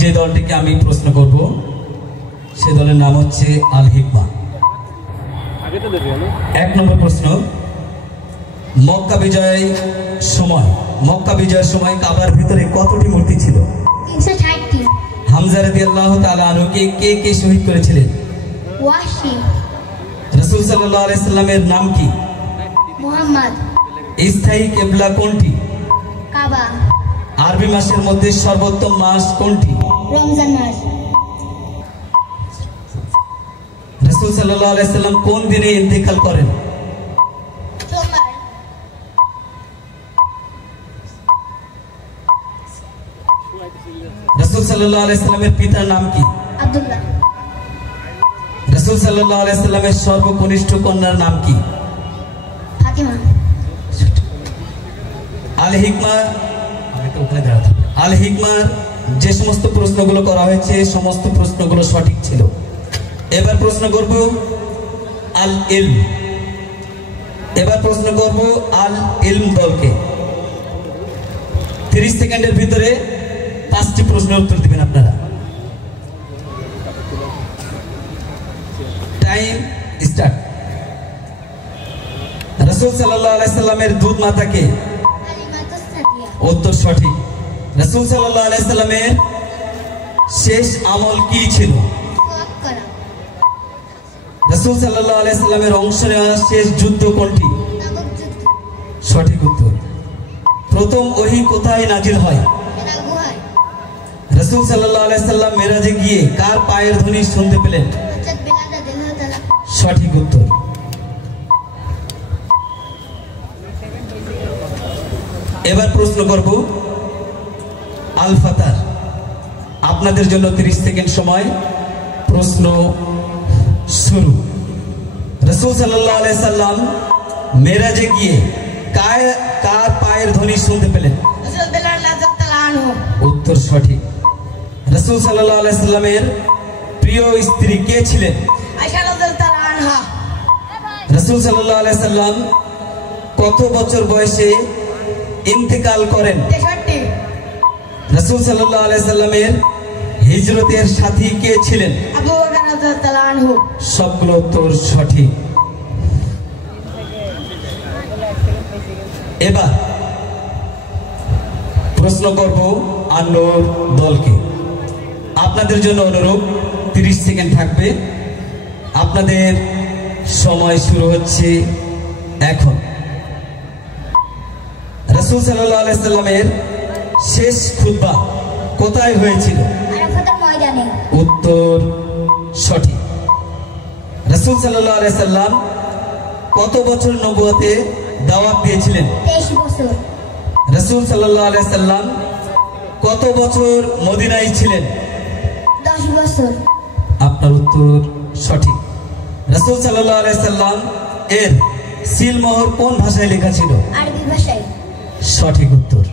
যে দলটিকে আমি প্রশ্ন করব সে দলের নাম হচ্ছে আল হিকমা। 1 নম্বর প্রশ্ন, মক্কা বিজয়ের সময় কাবার ভিতরে কতটি মূর্তি ছিল? 360টি। হামজা রাদিয়াল্লাহু তাআলা আনহুকে কে শহীদ করেছিলেন? ওয়াহশী। রাসূল সাল্লাল্লাহু আলাইহি সাল্লামের নাম কি? মুহাম্মদ। স্থায়ী কিবলা কোনটি? কাবা। আরবি মাসের মধ্যে সর্বোত্তম মাস কোনটি? রমজান মাস। রাসূল সাল্লাল্লাহু আলাইহি সাল্লাম কোন দিনে ইন্তেকাল করেন? সোমবার। রাসূল সাল্লাল্লাহু আলাইহি সাল্লামের পিতার নাম কি? আব্দুল্লাহ। রাসূল সাল্লাল্লাহু আলাইহি সাল্লামের সর্বকনিষ্ঠ কন্যার নাম কি? ফাতিমা। আল হিকমার যে সমস্ত প্রশ্নগুলো করা হয়েছে সমস্ত প্রশ্নগুলো সঠিক ছিল। এবার প্রশ্ন করব আল ইলম দলকে। 30 সেকেন্ডের ভিতরে 5টি প্রশ্নের উত্তর দিবেন আপনারা। Time start. রাসূল সাল্লাল্লাহু আলাইহি সাল্লামের দুধ মাতাকে? উত্তর সঠিক। রাসূল সাল্লাল্লাহু আলাইহি সাল্লামের শেষ আমল কি ছিল? রাসূল সাল্লাল্লাহু আলাইহি সাল্লামের অংশ নেওয়া শেষ যুদ্ধ কোনটি? সঠিক উত্তর। প্রথম ওহী কোথায় নাজিল হয়? রাসূল সাল্লাল্লাহু আলাইহি সাল্লাম মেরাজে গিয়ে কার পায়ের ধ্বনি শুনতে পেলেন? সঠিক উত্তর। এবার প্রশ্ন করব আল ফাতার। আপনাদের জন্য 30 সেকেন্ড সময়। প্রশ্ন শুরু। রাসূল সাল্লাল্লাহু আলাইহি সাল্লাম মেরাজে গিয়ে কার পায়ের ধ্বনি শুনতে পেলেন? উত্তর সঠিক। রাসূল সাল্লাল্লাহু আলাইহি সাল্লামের প্রিয় স্ত্রী কে ছিলেন? আয়েশা রাদিয়াল্লাহু আনহা। রাসূল সাল্লাল্লাহু আলাইহি সাল্লাম কত বছর বয়সে ইন্তেকাল করেন? 63। রাসূল সাল্লাল্লাহু আলাইহি সাল্লামের হিজরতের সাথী কে ছিলেন? আবু বকর রাদিয়াল্লাহু আনহু। সবগুলো উত্তর সঠিক। এবার প্রশ্ন করব আন-নূর দলকে। আপনাদের জন্য অনুরোধ 30 সেকেন্ড থাকবে। আপনাদের সময় শুরু হচ্ছে এখন। রাসূল সাল্লাল্লাহু আলাইহি সাল্লামের শেষ খুতবা কোথায় হয়েছিল? আরাফাতের ময়দানে। উত্তর সঠিক। রাসূল সাল্লাল্লাহু আলাইহি সাল্লাম কত বছর নবুয়তে দাওয়াত দিয়েছিলেন? 23 বছর। রাসূল সাল্লাল্লাহু আলাইহি সাল্লাম কত বছর মদিনায় ছিলেন? 10 বছর। আপনার উত্তর সঠিক। রাসূল সাল্লাল্লাহু আলাইহি সাল্লাম এর সিলমোহর কোন ভাষায় লেখা ছিল? আরবি ভাষায়। সঠিক উত্তর।